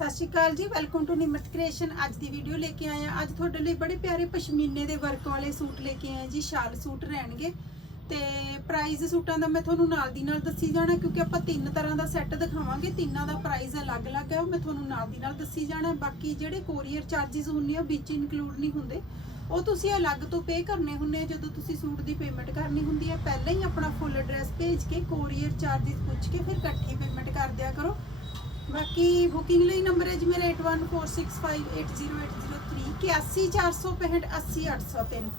ਸਤਿ ਸ਼੍ਰੀ ਅਕਾਲ ਜੀ welcome to ਨਿਮਤ creation ਅੱਜ ਦੀ ਵੀਡੀਓ ਲੈ ਕੇ ਆਏ ਆ ਅੱਜ ਤੁਹਾਡੇ ਲਈ ਬੜੇ ਪਿਆਰੇ ਪਸ਼ਮੀਨੇ ਦੇ ਵਰਕ ਵਾਲੇ ਸੂਟ ਲੈ ਕੇ ਆਏ ਜੀ, ਸ਼ਾਲ ਸੂਟ ਰਹਿਣਗੇ। ਤੇ ਪ੍ਰਾਈਸ ਸੂਟਾਂ ਦਾ ਮੈਂ ਤੁਹਾਨੂੰ ਨਾਲ ਦੀ ਨਾਲ ਦੱਸੀ ਜਾਣਾ, ਕਿਉਂਕਿ ਆਪਾਂ ਤਿੰਨ ਤਰ੍ਹਾਂ ਦਾ ਸੈੱਟ ਦਿਖਾਵਾਂਗੇ। ਤਿੰਨਾਂ ਦਾ ਪ੍ਰਾਈਸ ਅਲੱਗ-ਅਲੱਗ ਹੈ ਮੈਂ ਤੁਹਾਨੂੰ ਨਾਲ ਦੀ ਨਾਲ ਦੱਸੀ ਜਾਣਾ। ਬਾਕੀ ਜਿਹੜੇ ਕੋਰੀਅਰ ਚਾਰजेस ਹੁੰਨੇ ਆ, ਵਿੱਚ ਇਨਕਲੂਡ ਨਹੀਂ ਹੁੰਦੇ, ਉਹ ਤੁਸੀਂ ਅਲੱਗ ਤੋਂ ਪੇ ਕਰਨੇ ਹੁੰਨੇ ਆ। ਜਦੋਂ ਤੁਸੀਂ ਸੂਟ ਦੀ ਪੇਮੈਂਟ ਕਰਨੀ ਹੁੰਦੀ ਹੈ, ਪਹਿਲਾਂ ਹੀ ਆਪਣਾ ਫੁੱਲ ਐਡਰੈਸ ਭੇਜ ਕੇ ਕੋਰੀਅਰ ਚਾਰजेस ਪੁੱਛ ਕੇ ਫਿਰ ਇਕੱਠੀ ਪੇਮੈਂਟ ਕਰ ਦਿਆ ਕਰੋ। ਬਾਕੀ ਬੁਕਿੰਗ ਲਈ ਨੰਬਰ ਹੈ ਜੀ ਮੇਰਾ 8146580803 8146580803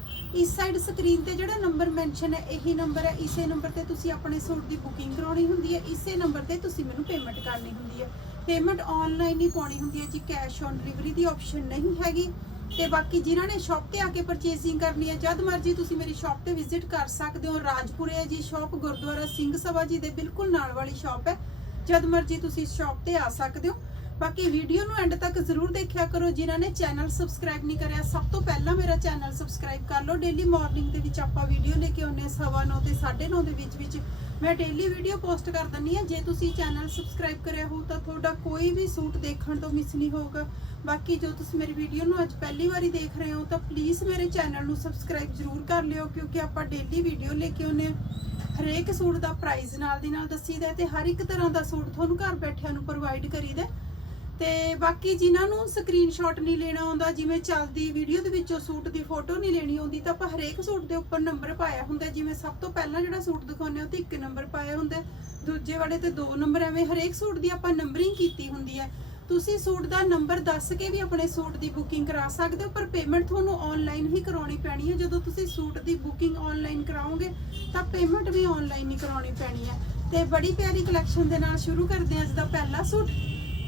ਇਸ ਸਾਈਡ ਸਕਰੀਨ ਤੇ ਜਿਹੜਾ ਨੰਬਰ ਮੈਂਸ਼ਨ ਹੈ, ਇਹੀ ਨੰਬਰ ਹੈ। ਇਸੇ ਨੰਬਰ ਤੇ ਤੁਸੀਂ ਆਪਣੇ ਸੂਟ ਦੀ ਬੁਕਿੰਗ ਕਰਾਉਣੀ ਹੁੰਦੀ ਹੈ। ਇਸੇ ਨੰਬਰ ਤੇ ਤੁਸੀਂ ਮੈਨੂੰ ਪੇਮੈਂਟ ਕਰਨੀ ਹੁੰਦੀ ਹੈ। ਪੇਮੈਂਟ ਆਨਲਾਈਨ ਹੀ ਪਾਉਣੀ ਹੁੰਦੀ ਹੈ ਜੀ। ਕੈਸ਼ ਔਨ ਡਿਲੀਵਰੀ ਦੀ ਆਪਸ਼ਨ ਨਹੀਂ ਹੈਗੀ। ਤੇ ਬਾਕੀ ਜਿਨ੍ਹਾਂ ਨੇ ਸ਼ਾਪ ਤੇ ਆ ਕੇ ਪਰਚੇਸਿੰਗ ਕਰਨੀ ਹੈ, ਜਦ ਮਰਜ਼ੀ ਤੁਸੀਂ ਮੇਰੀ ਸ਼ਾਪ ਤੇ ਵਿਜ਼ਿਟ ਕਰ ਸਕਦੇ ਹੋ। ਰਾਜਪੁਰੇ ਹੈ ਜੀ ਸ਼ਾਪ ਗੁਰਦੁਆਰਾ ਸਿੰਘ ਸਭਾ ਜੀ ਦੇ ਬਿਲਕੁਲ ਨਾਲ ਵਾਲੀ ਸ਼ਾਪ ਹੈ। ਜਦ ਮਰਜ਼ੀ ਤੁਸੀਂ ਸ਼ਾਪ ਤੇ ਆ ਸਕਦੇ ਹੋ। ਬਾਕੀ ਵੀਡੀਓ ਨੂੰ ਐਂਡ ਤੱਕ ਜ਼ਰੂਰ ਦੇਖਿਆ ਕਰੋ, ਜਿਨ੍ਹਾਂ ਨੇ ਚੈਨਲ ਸਬਸਕ੍ਰਾਈਬ ਨਹੀਂ ਕਰਿਆ, ਸਭ ਤੋਂ ਪਹਿਲਾਂ ਮੇਰਾ ਚੈਨਲ ਸਬਸਕ੍ਰਾਈਬ ਕਰ ਲਓ। ਡੇਲੀ ਮਾਰਨਿੰਗ ਦੇ ਵਿੱਚ ਆਪਾਂ ਵੀਡੀਓ ਲੈ ਕੇ ਆਉਂਦੇ ਹਾਂ, ਸਵਾ ਨੌ ਤੇ 9:30 ਦੇ ਵਿੱਚ ਵਿੱਚ। ਮੈਂ ਡੇਲੀ ਵੀਡੀਓ ਪੋਸਟ ਕਰ ਦਿੰਨੀ ਆ ਜੇ ਤੁਸੀਂ ਚੈਨਲ ਸਬਸਕ੍ਰਾਈਬ ਕਰਿਆ ਹੋ ਤਾਂ ਤੁਹਾਡਾ ਕੋਈ ਵੀ ਸੂਟ ਦੇਖਣ ਤੋਂ ਮਿਸ ਨਹੀਂ ਹੋਊਗਾ। ਬਾਕੀ ਜੋ ਤੁਸੀਂ ਮੇਰੀ ਵੀਡੀਓ ਨੂੰ ਅੱਜ ਪਹਿਲੀ ਵਾਰੀ ਦੇਖ ਰਹੇ ਹੋ ਤਾਂ ਪਲੀਜ਼ ਮੇਰੇ ਚੈਨਲ ਨੂੰ ਸਬਸਕ੍ਰਾਈਬ ਜ਼ਰੂਰ ਕਰ ਲਿਓ ਕਿਉਂਕਿ ਆਪਾਂ ਡੇਲੀ ਵੀਡੀਓ ਲੈ ਕੇ ਆਉਂਦੇ ਹਾਂ। ਹਰੇਕ ਸੂਟ ਦਾ ਪ੍ਰਾਈਸ ਨਾਲ ਦੀ ਨਾਲ ਦੱਸੀਦਾ ਹੈ ਤੇ ਹਰ ਇੱਕ ਤਰ੍ਹਾਂ ਦਾ ਸੂਟ ਤੁਹਾਨੂੰ ਘਰ ਬੈਠਿਆਂ ਨੂੰ ਪ੍ਰੋਵਾਈਡ ਕਰੀਦਾ ਤੇ ਬਾਕੀ ਜਿਨ੍ਹਾਂ ਨੂੰ ਸਕਰੀਨਸ਼ਾਟ ਨਹੀਂ ਲੈਣਾ ਆਉਂਦਾ, ਜਿਵੇਂ ਚੱਲਦੀ ਵੀਡੀਓ ਦੇ ਵਿੱਚੋਂ ਸੂਟ ਦੀ ਫੋਟੋ ਨਹੀਂ ਲੈਣੀ ਆਉਂਦੀ, ਤਾਂ ਆਪਾਂ ਹਰੇਕ ਸੂਟ ਦੇ ਉੱਪਰ ਨੰਬਰ ਪਾਇਆ ਹੁੰਦਾ। ਜਿਵੇਂ ਸਭ ਤੋਂ ਪਹਿਲਾਂ ਜਿਹੜਾ ਸੂਟ ਦਿਖਾਉਂਦੇ ਉਹ ਤੇ ਇੱਕ ਨੰਬਰ ਪਾਇਆ ਹੁੰਦਾ ਦੂਜੇ ਵਾਲੇ ਤੇ ਦੋ ਨੰਬਰ ਐਵੇਂ ਹਰੇਕ ਸੂਟ ਦੀ ਆਪਾਂ ਨੰਬਰਿੰਗ ਕੀਤੀ ਹੁੰਦੀ ਹੈ। ਤੁਸੀਂ ਸੂਟ ਦਾ ਨੰਬਰ ਦੱਸ ਕੇ ਵੀ ਆਪਣੇ ਸੂਟ ਦੀ ਬੁਕਿੰਗ ਕਰਾ ਸਕਦੇ ਹੋ, ਪਰ ਪੇਮੈਂਟ ਤੁਹਾਨੂੰ ਆਨਲਾਈਨ ਹੀ ਕਰਾਉਣੀ ਪੈਣੀ ਹੈ। ਜਦੋਂ ਤੁਸੀਂ ਸੂਟ ਦੀ ਬੁਕਿੰਗ ਆਨਲਾਈਨ ਕਰਾਓਗੇ, ਤਾਂ ਪੇਮੈਂਟ ਵੀ ਆਨਲਾਈਨ ਹੀ ਕਰਾਉਣੀ ਪੈਣੀ ਹੈ। ਤੇ ਬੜੀ ਪਿਆਰੀ ਕਲੈਕਸ਼ਨ ਦੇ ਨਾਲ ਸ਼ੁਰੂ ਕਰਦੇ ਹਾਂ ਅੱਜ ਦਾ ਪਹਿਲਾ ਸੂਟ।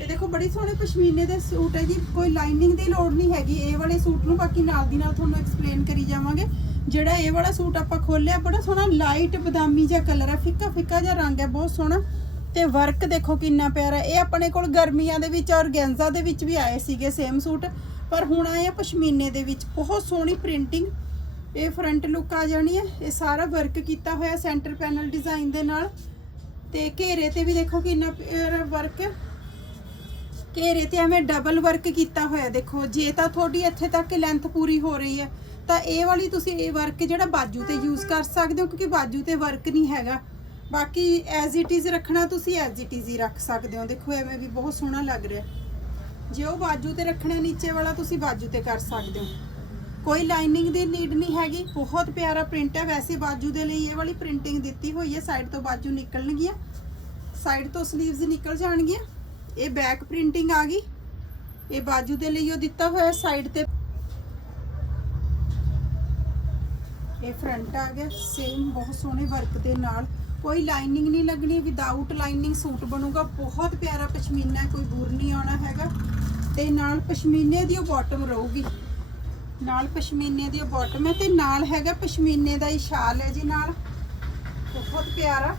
ਇਹ ਦੇਖੋ ਬੜੀ ਸੋਹਣੇ ਪਸ਼ਮੀਨੇ ਦੇ ਸੂਟ ਹੈ ਜੀ, ਕੋਈ ਲਾਈਨਿੰਗ ਦੀ ਲੋੜ ਨਹੀਂ ਹੈਗੀ, ਇਹ ਵਾਲੇ ਸੂਟ ਨੂੰ ਬਾਕੀ ਨਾਲ ਦੀ ਨਾਲ ਤੁਹਾਨੂੰ ਐਕਸਪਲੇਨ ਕਰੀ ਜਾਵਾਂਗੇ। ਜਿਹੜਾ ਇਹ ਵਾਲਾ ਸੂਟ ਆਪਾਂ ਖੋਲਿਆ, ਬੜਾ ਸੋਹਣਾ ਲਾਈਟ ਬਦਾਮੀ ਜਿਹਾ ਕਲਰ ਹੈ, ਫਿੱਕਾ ਫਿੱਕਾ ਜਿਹਾ ਰੰਗ ਹੈ, ਬਹੁਤ ਸੋਹਣਾ। ਤੇ ਵਰਕ ਦੇਖੋ ਕਿੰਨਾ ਪਿਆਰਾ ਇਹ ਆਪਣੇ ਕੋਲ ਗਰਮੀਆਂ ਦੇ ਵਿੱਚ ਔਰ ਗੈਂਜਾ ਦੇ ਵਿੱਚ ਵੀ ਆਏ ਸੀਗੇ ਸੇਮ ਸੂਟ, ਪਰ ਹੁਣ ਆਏ ਆ ਪਸ਼ਮੀਨੇ ਦੇ ਵਿੱਚ। ਬਹੁਤ ਸੋਹਣੀ ਪ੍ਰਿੰਟਿੰਗ ਇਹ ਫਰੰਟ ਲੁੱਕ ਆ ਜਾਣੀ ਹੈ। ਇਹ ਸਾਰਾ ਵਰਕ ਕੀਤਾ ਹੋਇਆ ਸੈਂਟਰ ਪੈਨਲ ਡਿਜ਼ਾਈਨ ਦੇ ਨਾਲ। ਤੇ ਘੇਰੇ ਤੇ ਵੀ ਦੇਖੋ ਕਿੰਨਾ ਪਿਆਰਾ ਵਰਕ ਘੇਰੇ ਤੇ ਐਵੇਂ ਡਬਲ ਵਰਕ ਕੀਤਾ ਹੋਇਆ ਦੇਖੋ, ਜੇ ਤਾਂ ਤੁਹਾਡੀ ਇੱਥੇ ਤੱਕ ਲੈਂਥ ਪੂਰੀ ਹੋ ਰਹੀ ਹੈ, ਤਾਂ ਇਹ ਵਾਲੀ ਤੁਸੀਂ ਇਹ ਵਰਕ ਜਿਹੜਾ ਬਾਜੂ ਤੇ ਯੂਜ਼ ਕਰ ਸਕਦੇ ਹੋ, ਕਿਉਂਕਿ ਬਾਜੂ ਤੇ ਵਰਕ ਨਹੀਂ ਹੈਗਾ। ਬਾਕੀ ਐਜ਼ ਇਟ ਇਜ਼ ਰੱਖਣਾ, ਤੁਸੀਂ ਐਜ਼ ਇਟ ਇਜ਼ ਹੀ ਰੱਖ ਸਕਦੇ ਹੋ। ਦੇਖੋ, ਐਵੇਂ ਵੀ ਬਹੁਤ ਸੋਹਣਾ ਲੱਗ ਰਿਹਾ। ਜੇ ਉਹ ਬਾਜੂ ਤੇ ਰੱਖਣਾ ਨੀਚੇ ਵਾਲਾ, ਤੁਸੀਂ ਬਾਜੂ ਤੇ ਕਰ ਸਕਦੇ ਹੋ। ਕੋਈ ਲਾਈਨਿੰਗ ਦੀ ਨੀਡ ਨਹੀਂ ਹੈਗੀ। ਬਹੁਤ ਪਿਆਰਾ ਪ੍ਰਿੰਟ ਹੈ। ਵੈਸੇ ਬਾਜੂ ਦੇ ਲਈ ਇਹ ਵਾਲੀ ਪ੍ਰਿੰਟਿੰਗ ਦਿੱਤੀ ਹੋਈ ਹੈ। ਸਾਈਡ ਤੋਂ ਬਾਜੂ ਨਿਕਲਣਗੀਆਂ। ਸਾਈਡ ਤੋਂ 슬ੀਵਸ ਨਿਕਲ ਜਾਣਗੀਆਂ। ਇਹ ਬੈਕ ਪ੍ਰਿੰਟਿੰਗ ਆ ਗਈ। ਇਹ ਬਾਜੂ ਦੇ ਲਈ ਉਹ ਦਿੱਤਾ ਹੋਇਆ ਸਾਈਡ ਤੇ। ਇਹ ਫਰੰਟ ਆ ਗਿਆ ਸੇਮ ਬਹੁਤ ਸੋਹਣੇ ਵਰਕ ਦੇ ਨਾਲ। ਕੋਈ ਲਾਈਨਿੰਗ ਨਹੀਂ ਲੱਗਣੀ ਵਿਦਆਊਟ ਲਾਈਨਿੰਗ ਸੂਟ ਬਣੂਗਾ। ਬਹੁਤ ਪਿਆਰਾ ਪਸ਼ਮੀਨਾ ਕੋਈ ਬੁਰ ਨਹੀਂ ਆਉਣਾ ਹੈਗਾ। ਤੇ ਨਾਲ ਪਸ਼ਮੀਨੇ ਦੀ ਉਹ ਬਾਟਮ ਰਹੂਗੀ। ਨਾਲ ਪਸ਼ਮੀਨੇ ਦੀ ਉਹ ਬਾਟਮ ਹੈ ਤੇ ਨਾਲ ਹੈਗਾ ਪਸ਼ਮੀਨੇ ਦਾ ਹੀ ਸ਼ਾਲ ਹੈ ਜੀ ਨਾਲ। ਬਹੁਤ ਪਿਆਰਾ।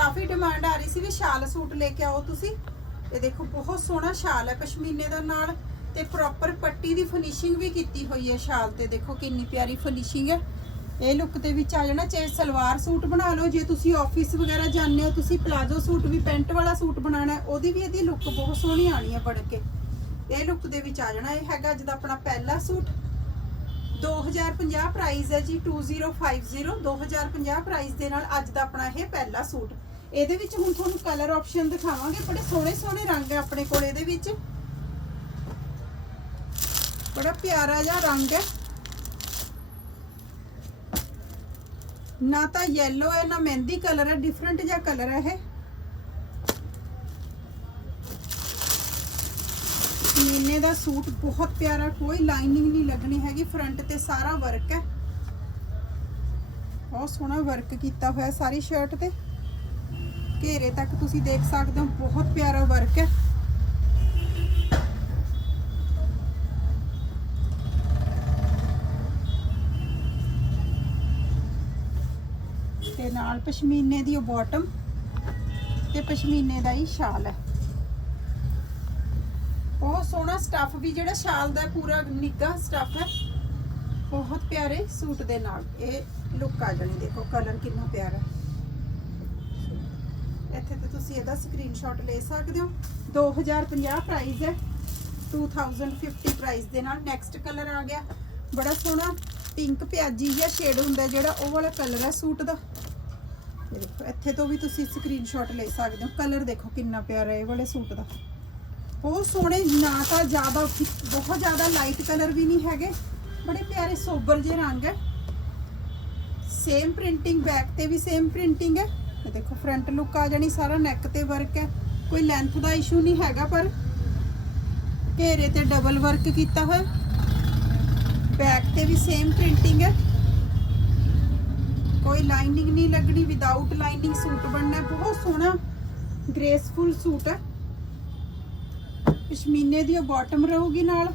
ਕਾਫੀ ਡਿਮਾਂਡ ਆ ਰਹੀ ਸੀ ਵੀ ਸ਼ਾਲ ਸੂਟ ਲੈ ਕੇ ਆਓ ਤੁਸੀਂ। ਇਹ ਦੇਖੋ, ਬਹੁਤ ਸੋਹਣਾ ਸ਼ਾਲ ਹੈ ਪਸ਼ਮੀਨੇ ਦਾ ਨਾਲ ਤੇ ਪ੍ਰੋਪਰ ਪੱਟੀ ਦੀ ਫਿਨਿਸ਼ਿੰਗ ਵੀ ਕੀਤੀ ਹੋਈ ਹੈ ਸ਼ਾਲ ਤੇ। ਦੇਖੋ ਕਿੰਨੀ ਪਿਆਰੀ ਫਿਨਿਸ਼ਿੰਗ ਹੈ। ਇਹ ਲੁੱਕ ਦੇ ਵਿੱਚ ਆ ਜਾਣਾ, ਚਾਹੇ ਸਲਵਾਰ ਸੂਟ ਬਣਾ ਲਓ, ਜੇ ਤੁਸੀਂ ਆਫਿਸ ਵਗੈਰਾ ਜਾਂਦੇ ਹੋ, ਤੁਸੀਂ ਪਲਾਜ਼ੋ ਸੂਟ ਵੀ, ਪੈਂਟ ਵਾਲਾ ਸੂਟ ਬਣਾਉਣਾ ਉਹਦੀ ਵੀ ਇਹਦੀ ਲੁੱਕ ਬਹੁਤ ਸੋਹਣੀ ਆਣੀ ਹੈ ਬਣ ਕੇ। ਇਹ ਲੁੱਕ ਦੇ ਵਿੱਚ ਆ ਜਾਣਾ, ਇਹ ਹੈਗਾ ਅੱਜ ਦਾ ਆਪਣਾ ਪਹਿਲਾ ਸੂਟ। 2050 ਪ੍ਰਾਈਸ ਹੈ ਜੀ 2050 2050 ਪ੍ਰਾਈਸ ਦੇ ਨਾਲ ਅੱਜ ਦਾ ਆਪਣਾ ਇਹ ਪਹਿਲਾ ਸੂਟ। ਇਹਦੇ ਵਿੱਚ ਹੁਣ ਤੁਹਾਨੂੰ ਕਲਰ ਆਪਸ਼ਨ ਦਿਖਾਵਾਂਗੇ, ਬੜੇ ਸੋਹਣੇ ਸੋਹਣੇ ਰੰਗ ਹੈ ਆਪਣੇ ਕੋਲ ਇਹਦੇ ਵਿੱਚ। ਬੜਾ ਪਿਆਰਾ ਜਿਹਾ ਰੰਗ ਹੈ। ਨਾ ਤਾਂ yellow ਹੈ, ਨਾ ਮਹਿੰਦੀ ਕਲਰ ਹੈ ਡਿਫਰੈਂਟ ਜਿਹਾ ਕਲਰ ਹੈ ਇਹ। ਮੀਨੇ ਦਾ ਸੂਟ ਬਹੁਤ ਪਿਆਰਾ, ਕੋਈ ਲਾਈਨਿੰਗ ਨਹੀਂ ਲੱਗਣੀ ਹੈਗੀ ਫਰੰਟ ਤੇ ਸਾਰਾ ਵਰਕ ਹੈ। ਬਹੁਤ ਸੋਹਣਾ ਵਰਕ ਕੀਤਾ ਹੋਇਆ ਸਾਰੀ ਸ਼ਰਟ ਤੇ। ਘੇਰੇ ਤੱਕ ਤੁਸੀਂ ਦੇਖ ਸਕਦੇ ਹੋ, ਬਹੁਤ ਪਿਆਰਾ ਵਰਕ ਹੈ। ਤੇ ਨਾਲ ਪਸ਼ਮੀਨੇ ਦੀ ਉਹ ਬਾਟਮ ਤੇ ਪਸ਼ਮੀਨੇ ਦਾ ਹੀ ਸ਼ਾਲ ਹੈ। ਬਹੁਤ ਸੋਹਣਾ ਸਟੱਫ ਵੀ, ਜਿਹੜਾ ਸ਼ਾਲ ਦਾ ਪੂਰਾ ਨਿੱਘਾ ਸਟੱਫ ਹੈ, ਬਹੁਤ ਪਿਆਰੇ ਸੂਟ ਦੇ ਨਾਲ। ਇਹ ਲੁੱਕ ਆ ਜਾਣੀ, ਦੇਖੋ ਕਲਰ ਕਿੰਨਾ ਪਿਆਰਾ ਇੱਥੇ ਤੇ ਤੁਸੀਂ ਇਹਦਾ ਸਕਰੀਨਸ਼ਾਟ ਲੈ ਸਕਦੇ ਹੋ। 2050 ਪ੍ਰਾਈਸ ਹੈ। 2050 ਪ੍ਰਾਈਸ ਦੇ ਨਾਲ ਨੈਕਸਟ ਕਲਰ ਆ ਗਿਆ। ਬੜਾ ਸੋਹਣਾ ਪਿੰਕ ਪਿਆਜੀ ਜਿਹਾ ਸ਼ੇਡ ਹੁੰਦਾ ਜਿਹੜਾ, ਉਹ ਵਾਲਾ ਕਲਰ ਹੈ ਸੂਟ ਦਾ। ਦੇਖੋ, ਇੱਥੇ ਤੋਂ ਵੀ ਤੁਸੀਂ ਸਕਰੀਨਸ਼ਾਟ ਲੈ ਸਕਦੇ ਹੋ। ਕਲਰ ਦੇਖੋ ਕਿੰਨਾ ਪਿਆਰਾ ਹੈ ਇਹ ਵਾਲੇ ਸੂਟ ਦਾ। ਬਹੁਤ ਸੋਹਣੇ, ਨਾ ਤਾਂ ਜ਼ਿਆਦਾ ਫਿ- ਬਹੁਤ ਜ਼ਿਆਦਾ ਲਾਈਟ ਕਲਰ ਵੀ ਨਹੀਂ ਹੈਗੇ। ਬੜੇ ਪਿਆਰੇ ਸੋਬਰ ਜਿਹੇ ਰੰਗ ਹੈ। ਸੇਮ ਪ੍ਰਿੰਟਿੰਗ ਬੈਕ ਤੇ ਵੀ ਸੇਮ ਪ੍ਰਿੰਟਿੰਗ ਹੈ। ਇਹ ਦੇਖੋ ਫਰੰਟ ਲੁੱਕ ਆ ਜਾਣੀ, ਸਾਰਾ ਨੈਕ ਤੇ ਵਰਕ ਹੈ। ਕੋਈ ਲੈਂਥ ਦਾ ਇਸ਼ੂ ਨਹੀਂ ਹੈਗਾ, ਪਰ ਘੇਰੇ ਤੇ ਡਬਲ ਵਰਕ ਕੀਤਾ ਹੋਇਆ। ਬੈਕ ਤੇ ਵੀ ਸੇਮ ਪ੍ਰਿੰਟਿੰਗ ਹੈ। ਕੋਈ ਲਾਈਨਿੰਗ ਨਹੀਂ ਲੱਗਣੀ ਵਿਦਆਊਟ ਲਾਈਨਿੰਗ ਸੂਟ ਬਣਨਾ ਬਹੁਤ ਸੋਹਣਾ ਗ੍ਰੇਸਫੁਲ ਸੂਟ ਹੈ। ਪਸ਼ਮੀਨੇ ਦੀ ਬਾਟਮ ਰਹੂਗੀ ਨਾਲ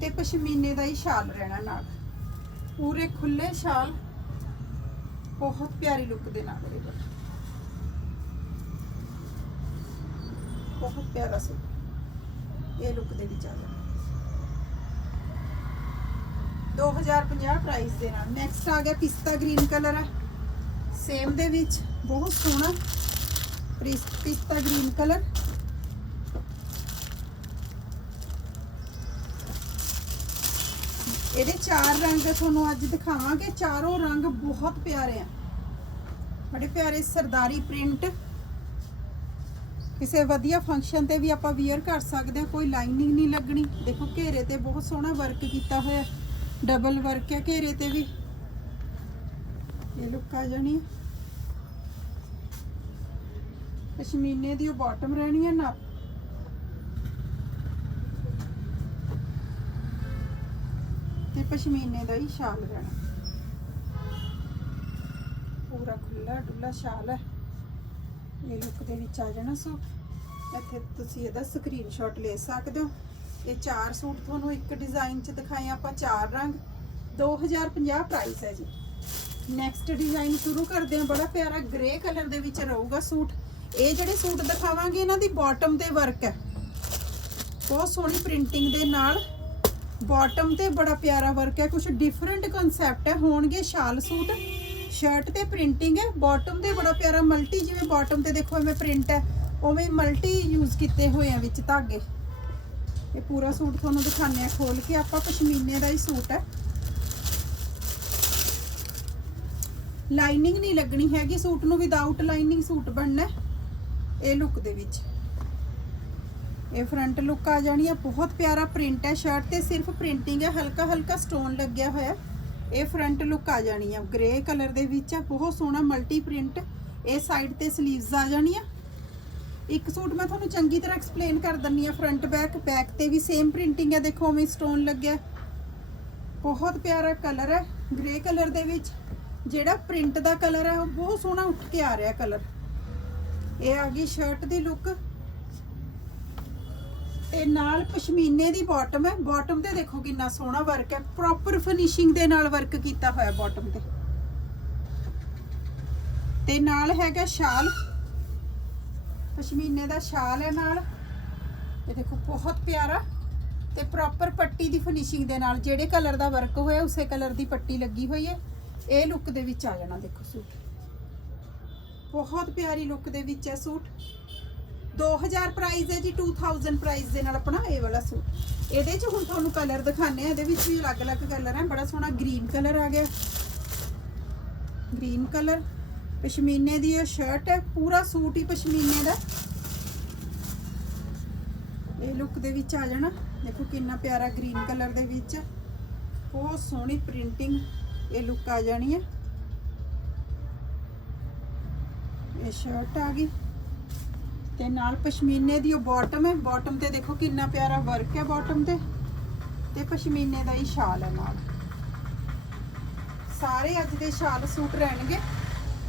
ਤੇ ਪਸ਼ਮੀਨੇ ਦਾ ਹੀ ਸ਼ਾਲ ਰਹਿਣਾ ਨਾਲ। ਪੂਰੇ ਖੁੱਲੇ ਸ਼ਾਲ ਬਹੁਤ ਪਿਆਰੀ ਲੁੱਕ ਦੇ ਨਾਲ ਇਹਦੇ ਬਹੁਤ ਪਿਆਰਾ ਸੂਟ। ਇਹ ਲੁੱਕ ਦੇ ਵਿੱਚ ਆ ਜਾਣਾ 2050 ਪ੍ਰਾਈਸ ਦੇ ਨਾਲ। ਨੈਕਸਟ ਆ ਗਿਆ ਪਿਸਤਾ ਗ੍ਰੀਨ ਕਲਰ ਹੈ ਸੇਮ ਦੇ ਵਿੱਚ। ਬਹੁਤ ਸੋਹਣਾ। ਪਿਸਤਾ ਗ੍ਰੀਨ ਕਲਰ ਇਹਦੇ ਚਾਰ ਰੰਗ ਤੁਹਾਨੂੰ ਅੱਜ ਦਿਖਾਵਾਂਗੇ। ਚਾਰੋਂ ਰੰਗ ਬਹੁਤ ਪਿਆਰੇ ਆ। ਬੜੇ ਪਿਆਰੇ ਸਰਦਾਰੀ ਪ੍ਰਿੰਟ। ਕਿਸੇ ਵਧੀਆ ਫੰਕਸ਼ਨ ਤੇ ਵੀ ਆਪਾਂ ਵੀਅਰ ਕਰ ਸਕਦੇ ਹਾਂ ਕੋਈ ਲਾਈਨਿੰਗ ਨਹੀਂ ਲੱਗਣੀ। ਦੇਖੋ, ਘੇਰੇ ਤੇ ਬਹੁਤ ਸੋਹਣਾ ਵਰਕ ਕੀਤਾ ਹੋਇਆ। ਡਬਲ ਵਰਕ ਹੈ ਘੇਰੇ ਤੇ ਵੀ। ਇਹ ਲੁੱਕ ਆ ਜਾਣੀ ਹੈ ਪਸ਼ਮੀਨੇ ਦੀ ਉਹ ਬਾਟਮ ਰਹਿਣੀ ਹੈ ਨਾ ਤੇ ਪਸ਼ਮੀਨੇ ਦਾ ਹੀ ਸ਼ਾਲ ਰਹਿਣਾ। ਪੂਰਾ ਖੁੱਲਾ ਡੁੱਲਾ ਸ਼ਾਲ ਹੈ। ਇਹ ਲੁੱਕ ਦੇ ਵਿੱਚ ਆ ਜਾਣਾ ਸੋ ਇੱਥੇ ਤੁਸੀਂ ਇਹਦਾ ਸਕਰੀਨਸ਼ਾਟ ਲੈ ਸਕਦੇ ਹੋ। ਇਹ ਚਾਰ ਸੂਟ ਤੁਹਾਨੂੰ ਇੱਕ ਡਿਜ਼ਾਈਨ 'ਚ ਦਿਖਾਏ ਆਪਾਂ, ਚਾਰ ਰੰਗ। 2050 ਪ੍ਰਾਈਸ ਹੈ ਜੀ। ਨੈਕਸਟ ਡਿਜ਼ਾਈਨ ਸ਼ੁਰੂ ਕਰਦੇ ਹਾਂ। ਬੜਾ ਪਿਆਰਾ ਗ੍ਰੇ ਕਲਰ ਦੇ ਵਿੱਚ ਰਹੂਗਾ ਸੂਟ। ਇਹ ਜਿਹੜੇ ਸੂਟ ਦਿਖਾਵਾਂਗੇ, ਇਹਨਾਂ ਦੀ ਬਾਟਮ ਤੇ ਵਰਕ ਹੈ। ਬਹੁਤ ਸੋਹਣੀ ਪ੍ਰਿੰਟਿੰਗ ਦੇ ਨਾਲ ਬਾਟਮ ਤੇ ਬੜਾ ਪਿਆਰਾ ਵਰਕ ਹੈ। ਕੁਝ ਡਿਫਰੈਂਟ ਕਨਸੈਪਟ ਹੈ। ਹੋਣਗੇ ਸ਼ਾਲ ਸੂਟ ਸ਼ਰਟ ਤੇ ਪ੍ਰਿੰਟਿੰਗ ਹੈ। ਬਾਟਮ ਤੇ ਬੜਾ ਪਿਆਰਾ ਮਲਟੀ ਜਿਵੇਂ ਬਾਟਮ ਤੇ ਦੇਖੋ ਐਵੇਂ ਪ੍ਰਿੰਟ ਹੈ। ਉਵੇਂ ਮਲਟੀ ਯੂਜ਼ ਕੀਤੇ ਹੋਏ ਆ ਵਿੱਚ ਧਾਗੇ। ਇਹ ਪੂਰਾ ਸੂਟ ਤੁਹਾਨੂੰ ਦਿਖਾਉਂਦੇ ਆ ਖੋਲ ਕੇ ਆਪਾਂ ਪਸ਼ਮੀਨੇ ਦਾ ਹੀ ਸੂਟ ਹੈ। ਲਾਈਨਿੰਗ ਨਹੀਂ ਲੱਗਣੀ ਹੈਗੀ। ਸੂਟ ਨੂੰ ਵਿਦਆਊਟ ਲਾਈਨਿੰਗ ਸੂਟ ਬਣਨਾ ਇਹ ਲੁੱਕ ਦੇ ਵਿੱਚ। ਇਹ ਫਰੰਟ ਲੁੱਕ ਆ ਜਾਣੀ ਆ, ਬਹੁਤ ਪਿਆਰਾ ਪ੍ਰਿੰਟ ਹੈ ਸ਼ਰਟ ਤੇ ਸਿਰਫ ਪ੍ਰਿੰਟਿੰਗ ਹੈ ਹਲਕਾ ਹਲਕਾ ਸਟੋਨ ਲੱਗਿਆ ਹੋਇਆ। ਇਹ ਫਰੰਟ ਲੁੱਕ ਆ ਜਾਣੀ ਆ ਗ੍ਰੇ ਕਲਰ ਦੇ ਵਿੱਚ ਆ, ਬਹੁਤ ਸੋਹਣਾ ਮਲਟੀ ਪ੍ਰਿੰਟ ਇਹ ਸਾਈਡ ਤੇ 슬ੀਵਸ ਆ। ਜਾਣੀਆਂ ਇੱਕ ਸੂਟ ਮੈਂ ਤੁਹਾਨੂੰ ਚੰਗੀ ਤਰ੍ਹਾਂ ਐਕਸਪਲੇਨ ਕਰ ਦਿੰਨੀ ਆ ਫਰੰਟ ਬੈਕ ਬੈਕ ਤੇ ਵੀ ਸੇਮ ਪ੍ਰਿੰਟਿੰਗ ਹੈ ਦੇਖੋ ਉਵੇਂ ਸਟੋਨ ਲੱਗਿਆ। ਬਹੁਤ ਪਿਆਰਾ ਕਲਰ ਹੈ ਗ੍ਰੇ ਕਲਰ ਦੇ ਵਿੱਚ। ਜਿਹੜਾ ਪ੍ਰਿੰਟ ਦਾ ਕਲਰ ਹੈ ਉਹ ਬਹੁਤ ਸੋਹਣਾ ਉੱਠ ਕੇ ਆ ਰਿਹਾ ਕਲਰ ਇਹ ਆ ਗਈ ਸ਼ਰਟ ਦੀ ਲੁੱਕ ਤੇ ਨਾਲ ਪਸ਼ਮੀਨੇ ਦੀ ਬਾਟਮ ਹੈ। ਬਾਟਮ ਤੇ ਦੇਖੋ ਕਿੰਨਾ ਸੋਹਣਾ ਵਰਕ ਹੈ। ਪ੍ਰੋਪਰ ਫਿਨਿਸ਼ਿੰਗ ਦੇ ਨਾਲ ਵਰਕ ਕੀਤਾ ਹੋਇਆ ਬਾਟਮ ਤੇ। ਤੇ ਨਾਲ ਹੈਗਾ ਸ਼ਾਲ ਪਸ਼ਮੀਨੇ ਦਾ ਸ਼ਾਲ ਹੈ ਨਾਲ। ਇਹ ਦੇਖੋ ਬਹੁਤ ਪਿਆਰਾ। ਤੇ ਪ੍ਰੋਪਰ ਪੱਟੀ ਦੀ ਫਿਨਿਸ਼ਿੰਗ ਦੇ ਨਾਲ ਜਿਹੜੇ ਕਲਰ ਦਾ ਵਰਕ ਹੋਇਆ, ਉਸੇ ਕਲਰ ਦੀ ਪੱਟੀ ਲੱਗੀ ਹੋਈ ਹੈ। ਇਹ ਲੁੱਕ ਦੇ ਵਿੱਚ ਆ ਜਾਣਾ ਦੇਖੋ ਸੂਟ। ਬਹੁਤ ਪਿਆਰੀ ਲੁੱਕ ਦੇ ਵਿੱਚ ਹੈ ਸੂਟ। 2000 ਪ੍ਰਾਈਸ ਹੈ ਜੀ 2000 ਪ੍ਰਾਈਸ ਦੇ ਨਾਲ ਆਪਣਾ ਇਹ ਵਾਲਾ ਸੂਟ। ਇਹਦੇ 'ਚ ਹੁਣ ਤੁਹਾਨੂੰ ਕਲਰ ਦਿਖਾਣੇ ਆ ਇਹਦੇ ਵਿੱਚ ਵੀ ਅਲੱਗ-ਅਲੱਗ ਕਲਰ ਹੈ, ਬੜਾ ਸੋਹਣਾ ਗ੍ਰੀਨ ਕਲਰ ਆ ਗਿਆ। ਗ੍ਰੀਨ ਕਲਰ ਪਸ਼ਮੀਨੇ ਦੀ ਇਹ ਸ਼ਰਟ ਹੈ, ਪੂਰਾ ਸੂਟ ਹੀ ਪਸ਼ਮੀਨੇ ਦਾ। ਇਹ ਲੁੱਕ ਦੇ ਵਿੱਚ ਆ ਜਾਣਾ। ਦੇਖੋ ਕਿੰਨਾ ਪਿਆਰਾ ਗ੍ਰੀਨ ਕਲਰ ਦੇ ਵਿੱਚ। ਬਹੁਤ ਸੋਹਣੀ ਪ੍ਰਿੰਟਿੰਗ ਇਹ ਲੁੱਕ ਆ ਜਾਣੀ ਹੈ। ਇਹ ਸ਼ਰਟ ਆ ਗਈ। ਤੇ ਨਾਲ ਪਸ਼ਮੀਨੇ ਦੀ ਉਹ ਬਾਟਮ ਹੈ। ਬਾਟਮ ਤੇ ਦੇਖੋ ਕਿੰਨਾ ਪਿਆਰਾ ਵਰਕ ਹੈ ਬਾਟਮ ਤੇ। ਤੇ ਪਸ਼ਮੀਨੇ ਦਾ ਹੀ ਸ਼ਾਲ ਹੈ ਨਾਲ। ਸਾਰੇ ਅੱਜ ਦੇ ਸ਼ਾਲ ਸੂਟ ਰਹਿਣਗੇ।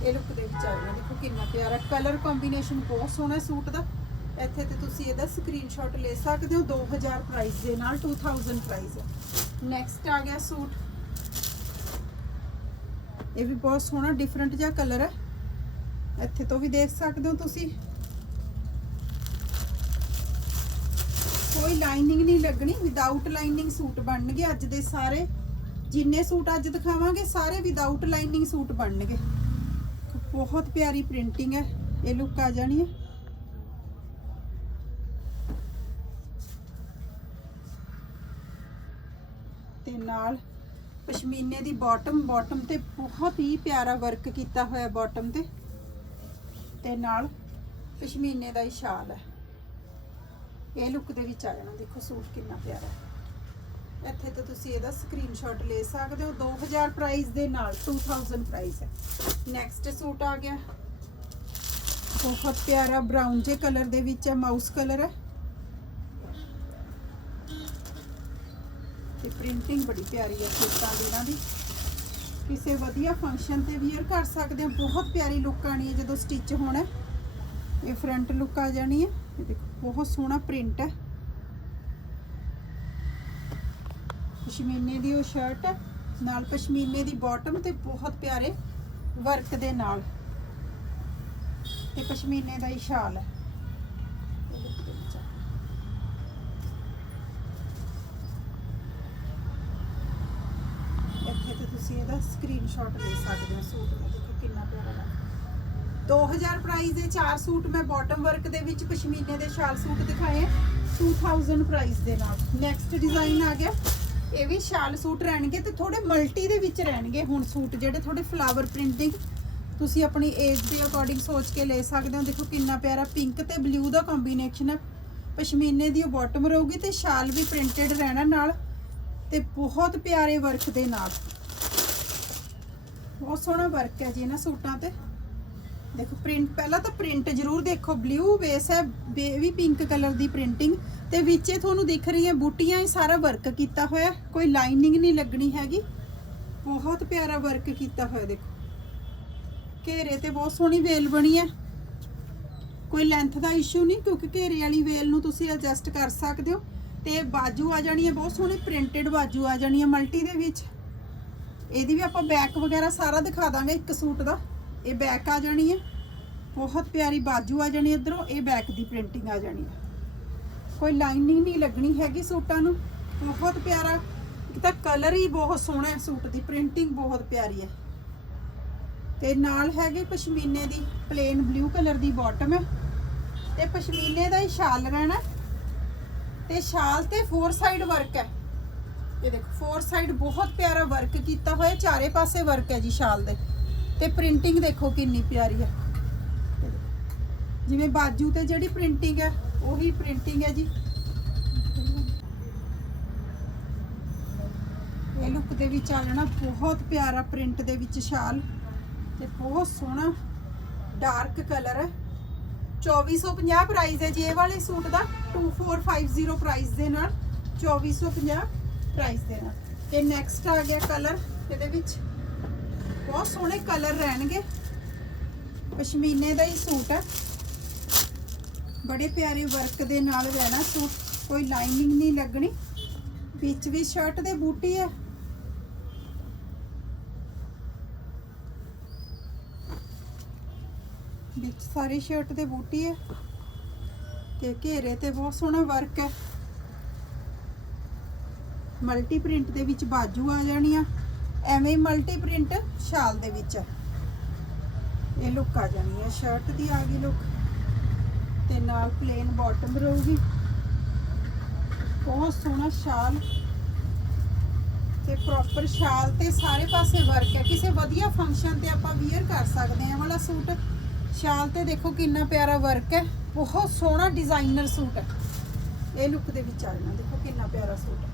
ਇਹ ਲੁੱਕ ਦੇ ਵਿੱਚ ਆ ਜਾਣਾ। ਦੇਖੋ ਕਿੰਨਾ ਪਿਆਰਾ ਕਲਰ ਕੰਬੀਨੇਸ਼ਨ ਬਹੁਤ ਸੋਹਣਾ ਸੂਟ ਦਾ। ਇੱਥੇ ਤੇ ਤੁਸੀਂ ਇਹਦਾ ਸਕਰੀਨਸ਼ਾਟ ਲੈ ਸਕਦੇ ਹੋ। 2000 ਪ੍ਰਾਈਸ ਦੇ ਨਾਲ 2000 ਪ੍ਰਾਈਸ ਹੈ। ਨੈਕਸਟ ਆ ਗਿਆ ਸੂਟ। ਇਹ ਵੀ ਬਹੁਤ ਸੋਹਣਾ ਡਿਫਰੈਂਟ ਜਿਹਾ ਕਲਰ ਹੈ। ਇੱਥੇ ਤੋਂ ਵੀ ਦੇਖ ਸਕਦੇ ਹੋ ਤੁਸੀਂ। ਕੋਈ ਲਾਈਨਿੰਗ ਨਹੀਂ ਲੱਗਣੀ ਵਿਦਆਊਟ ਲਾਈਨਿੰਗ ਸੂਟ ਬਣਨਗੇ ਅੱਜ ਦੇ ਸਾਰੇ। ਜਿੰਨੇ ਸੂਟ ਅੱਜ ਦਿਖਾਵਾਂਗੇ, ਸਾਰੇ ਵਿਦਆਊਟ ਲਾਈਨਿੰਗ ਸੂਟ ਬਣਨਗੇ। ਬਹੁਤ ਪਿਆਰੀ ਪ੍ਰਿੰਟਿੰਗ ਹੈ, ਇਹ ਲੁੱਕ ਆ ਜਾਣੀ ਹੈ। ਤੇ ਨਾਲ ਪਸ਼ਮੀਨੇ ਦੀ ਬਾਟਮ ਬਾਟਮ ਤੇ ਬਹੁਤ ਹੀ ਪਿਆਰਾ ਵਰਕ ਕੀਤਾ ਹੋਇਆ ਬਾਟਮ ਤੇ। ਤੇ ਨਾਲ ਪਸ਼ਮੀਨੇ ਦਾ ਹੀ ਸ਼ਾਲ ਹੈ। ਇਹ ਲੁੱਕ ਦੇ ਵਿੱਚ ਆ ਜਾਣਾ। ਦੇਖੋ ਸੂਟ ਕਿੰਨਾ ਪਿਆਰਾ ਇੱਥੇ ਤਾਂ ਤੁਸੀਂ ਇਹਦਾ ਸਕਰੀਨਸ਼ਾਟ ਲੈ ਸਕਦੇ ਹੋ। 2000 ਪ੍ਰਾਈਸ ਦੇ ਨਾਲ 2000 ਪ੍ਰਾਈਸ ਹੈ। ਨੈਕਸਟ ਸੂਟ ਆ ਗਿਆ। ਬਹੁਤ ਪਿਆਰਾ ਬ੍ਰਾਊਨ ਜੇ ਕਲਰ ਦੇ ਵਿੱਚ ਹੈ। ਮਾਊਸ ਕਲਰ ਹੈ। ਤੇ ਪ੍ਰਿੰਟਿੰਗ ਬੜੀ ਪਿਆਰੀ ਹੈ ਸੂਟਾਂ ਦੀ, ਇਹਨਾਂ ਦੀ। ਕਿਸੇ ਵਧੀਆ ਫੰਕਸ਼ਨ ਤੇ ਵੀਅਰ ਕਰ ਸਕਦੇ ਹੋ। ਬਹੁਤ ਪਿਆਰੀ ਲੁੱਕ ਆਣੀ ਹੈ ਜਦੋਂ ਸਟਿਚ ਹੋਣਾ ਇਹ ਫਰੰਟ ਲੁੱਕ ਆ ਜਾਣੀ ਹੈ। ਇਹ ਦੇਖੋ, ਬਹੁਤ ਸੋਹਣਾ ਪ੍ਰਿੰਟ ਹੈ। ਪਸ਼ਮੀਨੇ ਦੀ ਉਹ ਸ਼ਰਟ ਨਾਲ ਪਸ਼ਮੀਨੇ ਦੀ ਬਾਟਮ ਤੇ ਬਹੁਤ ਪਿਆਰੇ ਵਰਕ ਦੇ ਨਾਲ। ਤੇ ਪਸ਼ਮੀਨੇ ਦਾ ਹੀ ਸ਼ਾਲ ਹੈ। ਇੱਥੇ ਤੇ ਤੁਸੀਂ ਇਹਦਾ ਸਕਰੀਨਸ਼ਾਟ ਲੈ ਸਕਦੇ ਹੋ, ਸੂਟ ਦਾ। ਦੇਖੋ ਕਿੰਨਾ ਪਿਆਰਾ ਲੱਗਦਾ 2000 ਪ੍ਰਾਈਸ ਦੇ ਚਾਰ ਸੂਟ ਮੈਂ ਬਾਟਮ ਵਰਕ ਦੇ ਵਿੱਚ ਪਸ਼ਮੀਨੇ ਦੇ ਸ਼ਾਲ ਸੂਟ ਦਿਖਾਏ ਆ। 2000 ਪ੍ਰਾਈਸ ਦੇ ਨਾਲ। ਨੈਕਸਟ ਡਿਜ਼ਾਈਨ ਆ ਗਿਆ। ਇਹ ਵੀ ਸ਼ਾਲ ਸੂਟ ਰਹਿਣਗੇ ਤੇ ਥੋੜੇ ਮਲਟੀ ਦੇ ਵਿੱਚ ਰਹਿਣਗੇ ਹੁਣ ਸੂਟ, ਜਿਹੜੇ ਥੋੜੇ ਫਲਾਵਰ ਪ੍ਰਿੰਟਿੰਗ ਤੁਸੀਂ ਆਪਣੀ ਏਜ ਦੇ ਅਕੋਰਡਿੰਗ ਸੋਚ ਕੇ ਲੈ ਸਕਦੇ ਹੋ। ਦੇਖੋ ਕਿੰਨਾ ਪਿਆਰਾ ਪਿੰਕ ਤੇ ਬਲੂ ਦਾ ਕੰਬੀਨੇਸ਼ਨ ਹੈ ਪਸ਼ਮੀਨੇ ਦੀ ਉਹ ਬਾਟਮ ਰਹੂਗੀ ਤੇ ਸ਼ਾਲ ਵੀ ਪ੍ਰਿੰਟਡ ਰਹਿਣਾ ਨਾਲ ਤੇ ਬਹੁਤ ਪਿਆਰੇ ਵਰਕ ਦੇ ਨਾਲ। ਬਹੁਤ ਸੋਹਣਾ ਵਰਕ ਹੈ ਜੀ ਇਹਨਾਂ ਸੂਟਾਂ ਤੇ। ਦੇਖੋ ਪ੍ਰਿੰਟ ਪਹਿਲਾਂ ਤਾਂ ਪ੍ਰਿੰਟ ਜ਼ਰੂਰ ਦੇਖੋ ਬਲੂ ਬੇਸ ਹੈ ਬੇਬੀ ਪਿੰਕ ਕਲਰ ਦੀ ਪ੍ਰਿੰਟਿੰਗ ਤੇ ਇਹ ਤੁਹਾਨੂੰ ਦਿਖ ਰਹੀ ਹੈ ਬੂਟੀਆਂ ਹੀ ਸਾਰਾ ਵਰਕ ਕੀਤਾ ਹੋਇਆ, ਕੋਈ ਲਾਈਨਿੰਗ ਨਹੀਂ ਲੱਗਣੀ ਹੈਗੀ। ਬਹੁਤ ਪਿਆਰਾ ਵਰਕ ਕੀਤਾ ਹੋਇਆ, ਦੇਖੋ। ਘੇਰੇ ਤੇ ਬਹੁਤ ਸੋਹਣੀ ਵੇਲ ਬਣੀ ਹੈ। ਕੋਈ ਲੈਂਥ ਦਾ ਇਸ਼ੂ ਨਹੀਂ, ਕਿਉਂਕਿ ਘੇਰੇ ਵਾਲੀ ਵੇਲ ਨੂੰ ਤੁਸੀਂ ਐਡਜਸਟ ਕਰ ਸਕਦੇ ਹੋ। ਤੇ ਬਾਜੂ ਆ ਜਾਣੀ ਹੈ, ਬਹੁਤ ਸੋਹਣੀ ਪ੍ਰਿੰਟਡ ਬਾਜੂ ਆ ਜਾਣੀ ਹੈ ਮਲਟੀ ਦੇ ਵਿੱਚ। ਇਹਦੀ ਵੀ ਆਪਾਂ ਬੈਕ ਵਗੈਰਾ ਸਾਰਾ ਦਿਖਾ ਦਾਂਗੇ, ਇੱਕ ਸੂਟ ਦਾ। ਇਹ ਬੈਕ ਆ ਜਾਣੀ ਹੈ। ਬਹੁਤ ਪਿਆਰੀ ਬਾਜੂ ਆ ਜਾਣੀ ਇਧਰੋਂ, ਇਹ ਬੈਕ ਦੀ ਪ੍ਰਿੰਟਿੰਗ ਆ ਜਾਣੀ ਹੈ। ਕੋਈ ਲਾਈਨਿੰਗ ਨਹੀਂ ਲੱਗਣੀ ਹੈਗੀ ਸੂਟਾਂ ਨੂੰ। ਬਹੁਤ ਪਿਆਰਾ, ਇੱਕ ਤਾਂ ਕਲਰ ਹੀ ਬਹੁਤ ਸੋਹਣਾ ਹੈ ਸੂਟ ਦੀ ਪ੍ਰਿੰਟਿੰਗ ਬਹੁਤ ਪਿਆਰੀ ਹੈ। ਤੇ ਨਾਲ ਹੈਗੇ ਪਸ਼ਮੀਨੇ ਦੀ ਪਲੇਨ ਬਲੂ ਕਲਰ ਦੀ ਬਾਟਮ ਹੈ। ਤੇ ਪਸ਼ਮੀਨੇ ਦਾ ਹੀ ਸ਼ਾਲ ਰਹਿਣਾ। ਤੇ ਸ਼ਾਲ ਤੇ ਫੋਰ ਸਾਈਡ ਵਰਕ ਹੈ। ਇਹ ਦੇਖੋ ਫੋਰ ਸਾਈਡ ਬਹੁਤ ਪਿਆਰਾ ਵਰਕ ਕੀਤਾ ਹੋਇਆ, ਚਾਰੇ ਪਾਸੇ ਵਰਕ ਹੈ ਜੀ ਸ਼ਾਲ ਦੇ। ਤੇ ਪ੍ਰਿੰਟਿੰਗ ਦੇਖੋ ਕਿੰਨੀ ਪਿਆਰੀ ਹੈ। ਜਿਵੇਂ ਬਾਜੂ ਤੇ ਜਿਹੜੀ ਪ੍ਰਿੰਟਿੰਗ ਹੈ, ਉਹੀ ਪ੍ਰਿੰਟਿੰਗ ਹੈ ਜੀ। ਇਹ ਲੁੱਕ ਦੇ ਵਿੱਚ ਆ ਜਾਣਾ, ਬਹੁਤ ਪਿਆਰਾ ਪ੍ਰਿੰਟ ਦੇ ਵਿੱਚ ਸ਼ਾਲ ਤੇ ਬਹੁਤ ਸੋਹਣਾ ਡਾਰਕ ਕਲਰ ਹੈ। 2450 ਪ੍ਰਾਈਸ ਹੈ ਜੀ, ਇਹ ਵਾਲੇ ਸੂਟ ਦਾ। 2450 ਪ੍ਰਾਈਸ ਦੇ ਨਾਲ 2450 ਪ੍ਰਾਈਸ ਦੇ ਨਾਲ। ਤੇ ਨੈਕਸਟ ਆ ਗਿਆ ਕਲਰ ਇਹਦੇ ਵਿੱਚ ਬਹੁਤ ਸੋਹਣੇ ਕਲਰ ਰਹਿਣਗੇ। ਪਸ਼ਮੀਨੇ ਦਾ ਹੀ ਸੂਟ ਆ ਬੜੇ ਪਿਆਰੇ ਵਰਕ ਦੇ ਨਾਲ ਰਹਿਣਾ ਸੂਟ, ਕੋਈ ਲਾਈਨਿੰਗ ਨਹੀਂ ਲੱਗਣੀ। ਵਿੱਚ ਵੀ ਸ਼ਰਟ ਦੇ ਬੂਟੀ ਹੈ। ਵਿੱਚ ਸਾਰੀ ਸ਼ਰਟ ਦੇ ਬੂਟੀ ਹੈ। ਤੇ ਘੇਰੇ ਤੇ ਬਹੁਤ ਸੋਹਣਾ ਵਰਕ ਹੈ। ਮਲਟੀ ਪ੍ਰਿੰਟ ਦੇ ਵਿੱਚ ਬਾਜੂ ਆ ਜਾਣੀਆਂ ਐਵੇਂ ਹੀ ਮਲਟੀ ਪ੍ਰਿੰਟ ਸ਼ਾਲ ਦੇ ਵਿੱਚ। ਹੈ ਇਹ ਲੁੱਕ ਆ ਜਾਣੀ ਹੈ ਸ਼ਰਟ ਦੀ ਆ ਗਈ ਲੁੱਕ ਤੇ ਨਾਲ ਪਲੇਨ ਬਾਟਮ ਰਹੂਗੀ। ਬਹੁਤ ਸੋਹਣਾ ਸ਼ਾਲ। ਤੇ ਪ੍ਰੋਪਰ ਸ਼ਾਲ ਤੇ ਸਾਰੇ ਪਾਸੇ ਵਰਕ ਹੈ। ਕਿਸੇ ਵਧੀਆ ਫੰਕਸ਼ਨ ਤੇ ਆਪਾਂ ਵੀਅਰ ਕਰ ਸਕਦੇ ਹਾਂ। ਵਾਲਾ ਸੂਟ, ਸ਼ਾਲ ਤੇ ਦੇਖੋ ਕਿੰਨਾ ਪਿਆਰਾ ਵਰਕ ਹੈ। ਬਹੁਤ ਸੋਹਣਾ ਡਿਜ਼ਾਈਨਰ ਸੂਟ ਹੈ। ਇਹ ਲੁੱਕ ਦੇ ਵਿੱਚ ਆ ਜਾਣਾ। ਦੇਖੋ ਕਿੰਨਾ ਪਿਆਰਾ ਸੂਟ ਹੈ।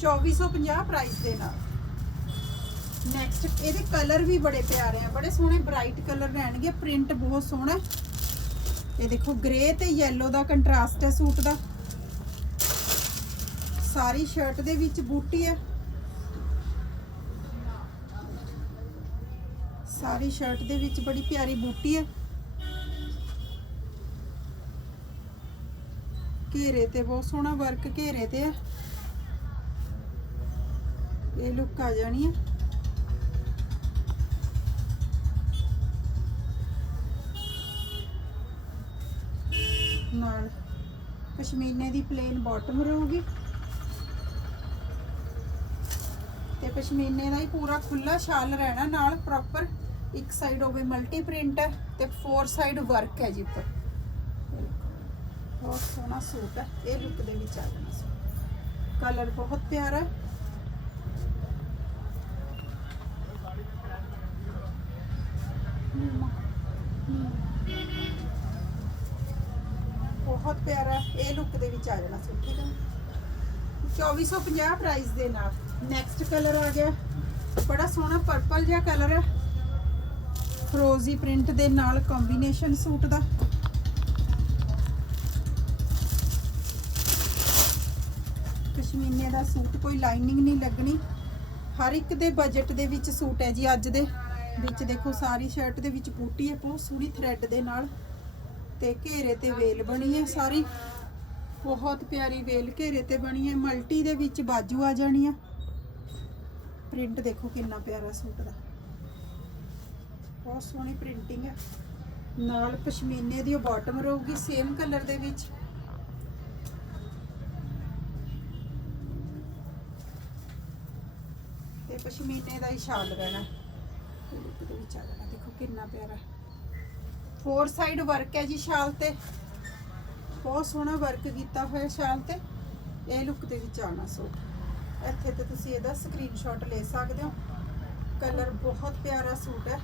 2450 ਪ੍ਰਾਈਸ ਦੇ ਨਾਲ। ਨੈਕਸਟ ਇਹਦੇ ਕਲਰ ਵੀ ਬੜੇ ਪਿਆਰੇ ਆ, ਬੜੇ ਸੋਹਣੇ ਬ੍ਰਾਈਟ ਕਲਰ ਰਹਿਣਗੇ ਪ੍ਰਿੰਟ ਬਹੁਤ ਸੋਹਣਾ ਇਹ ਦੇਖੋ ਗ੍ਰੇ ਤੇ ਯੈਲੋ ਦਾ ਕੰਟਰਾਸਟ ਹੈ ਸੂਟ ਦਾ। ਸਾਰੀ ਸ਼ਰਟ ਦੇ ਵਿੱਚ ਬੂਟੀ ਹੈ। ਸਾਰੀ ਸ਼ਰਟ ਦੇ ਵਿੱਚ ਬੜੀ ਪਿਆਰੀ ਬੂਟੀ ਹੈ। ਘੇਰੇ ਤੇ ਬਹੁਤ ਸੋਹਣਾ ਵਰਕ ਘੇਰੇ ਤੇ ਹੈ। ਇਹ ਲੁੱਕ ਆ ਜਾਣੀ ਹੈ। ਨਾਲ। ਪਸ਼ਮੀਨੇ ਦੀ ਪਲੇਨ ਬਾਟਮ ਰਹੂਗੀ। ਤੇ ਪਸ਼ਮੀਨੇ ਦਾ ਹੀ ਪੂਰਾ ਖੁੱਲਾ ਸ਼ਾਲ ਰਹਿਣਾ ਨਾਲ ਪ੍ਰੋਪਰ ਇੱਕ ਸਾਈਡ ਹੋਵੇ ਮਲਟੀ ਪ੍ਰਿੰਟ ਹੈ ਤੇ ਫੋਰ ਸਾਈਡ ਵਰਕ ਹੈ ਜੀ ਉੱਪਰ। ਬਹੁਤ ਸੋਹਣਾ ਸੂਟ ਹੈ। ਇਹ ਲੁੱਕ ਦੇ ਵਿੱਚ ਆ ਜਾਣਾ ਸੂਟ ਕਲਰ ਬਹੁਤ ਪਿਆਰਾ ਹੈ ਹਮ, ਹਮ। ਬਹੁਤ ਪਿਆਰਾ ਹੈ। ਇਹ ਲੁੱਕ ਦੇ ਵਿੱਚ ਆ ਜਾਣਾ ਸੂਟ ਠੀਕ ਹੈ? 2450 ਪ੍ਰਾਈਸ ਦੇ ਨਾਲ। ਨੈਕਸਟ ਕਲਰ ਆ ਗਿਆ। ਬੜਾ ਸੋਹਣਾ ਪਰਪਲ ਜਿਹਾ ਕਲਰ ਹੈ। ਫਰੋਜ਼ੀ ਪ੍ਰਿੰਟ ਦੇ ਨਾਲ ਕੰਬੀਨੇਸ਼ਨ ਸੂਟ ਦਾ। ਕਸ਼ਮੀਨੇ ਦਾ ਸੂਟ ਕੋਈ ਲਾਈਨਿੰਗ ਨਹੀਂ ਲੱਗਣੀ। ਹਰ ਇੱਕ ਦੇ ਬਜਟ ਦੇ ਵਿੱਚ ਸੂਟ ਹੈ ਜੀ ਅੱਜ ਦੇ। ਵਿੱਚ ਦੇਖੋ, ਸਾਰੀ ਸ਼ਰਟ ਦੇ ਵਿੱਚ ਬੂਟੀ ਹੈ, ਬਹੁਤ ਸੋਹਣੀ ਥ੍ਰੈਡ ਦੇ ਨਾਲ। ਤੇ ਘੇਰੇ ਤੇ ਵੇਲ ਬਣੀ ਹੈ ਸਾਰੀ। ਬਹੁਤ ਪਿਆਰੀ ਵੇਲ ਘੇਰੇ ਤੇ ਬਣੀ ਹੈ, ਮਲਟੀ ਦੇ ਵਿੱਚ ਬਾਜੂ ਆ ਜਾਣੀ ਆ। ਪ੍ਰਿੰਟ ਦੇਖੋ ਕਿੰਨਾ ਪਿਆਰਾ ਸੂਟ ਦਾ। ਬਹੁਤ ਸੋਹਣੀ ਪ੍ਰਿੰਟਿੰਗ ਹੈ ਨਾਲ ਪਸ਼ਮੀਨੇ ਦੀ ਬਾਟਮ ਰਹੂਗੀ ਸੇਮ ਕਲਰ ਦੇ ਵਿੱਚ। ਤੇ ਪਸ਼ਮੀਨੇ ਦਾ ਹੀ ਸ਼ਾਲ ਰਹਿਣਾ। ਇਹ ਵਿੱਚ ਆ ਜਾਣਾ। ਦੇਖੋ ਕਿੰਨਾ ਪਿਆਰਾ। ਫੋਰ ਸਾਈਡ ਵਰਕ ਹੈ ਜੀ ਸ਼ਾਲ ਤੇ। ਬਹੁਤ ਸੋਹਣਾ ਵਰਕ ਕੀਤਾ ਹੋਇਆ ਸ਼ਾਲ ਤੇ। ਇਹ ਲੁੱਕ ਦੇ ਵਿੱਚ ਆਣਾ ਸੂਟ ਇੱਥੇ ਤੇ ਤੁਸੀਂ ਇਹਦਾ ਸਕਰੀਨਸ਼ਾਟ ਲੈ ਸਕਦੇ ਹੋ। ਕਲਰ ਬਹੁਤ ਪਿਆਰਾ ਸੂਟ ਹੈ।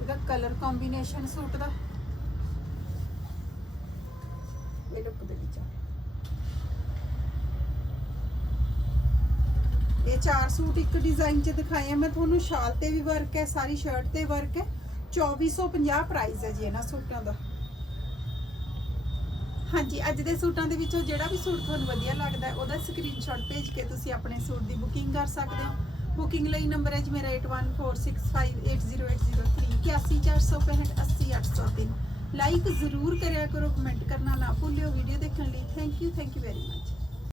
ਇਹਦਾ ਕਲਰ ਕੰਬੀਨੇਸ਼ਨ ਸੂਟ ਦਾ। ਇਹ ਲੁੱਕ ਦੇ ਵਿੱਚ ਆ। ਇਹ ਚਾਰ ਸੂਟ ਇੱਕ ਡਿਜ਼ਾਈਨ 'ਚ ਦਿਖਾਏ ਆ। ਮੈਂ ਤੁਹਾਨੂੰ ਸ਼ਾਲ ਤੇ ਵੀ ਵਰਕ ਹੈ, ਸਾਰੀ ਸ਼ਰਟ ਤੇ ਵਰਕ ਹੈ। 2450 ਪ੍ਰਾਈਸ ਹੈ ਜੀ ਇਹਨਾਂ ਸੂਟਾਂ ਦਾ। ਹਾਂਜੀ, ਅੱਜ ਦੇ ਸੂਟਾਂ ਦੇ ਵਿੱਚੋਂ ਜਿਹੜਾ ਵੀ ਸੂਟ ਤੁਹਾਨੂੰ ਵਧੀਆ ਲੱਗਦਾ, ਉਹਦਾ ਸਕਰੀਨਸ਼ਾਟ ਭੇਜ ਕੇ ਤੁਸੀਂ ਆਪਣੇ ਸੂਟ ਦੀ ਬੁਕਿੰਗ ਕਰ ਸਕਦੇ ਹੋ। ਬੁਕਿੰਗ ਲਈ ਨੰਬਰ ਹੈ ਜੀ ਮੇਰਾ 8146580803 80465 ਲਾਈਕ ਜ਼ਰੂਰ ਕਰਿਆ ਕਰੋ ਕਮੈਂਟ ਕਰਨਾ ਨਾ ਭੁੱਲਿਓ ਵੀਡੀਓ ਦੇਖਣ ਲਈ। Thank you thank you very much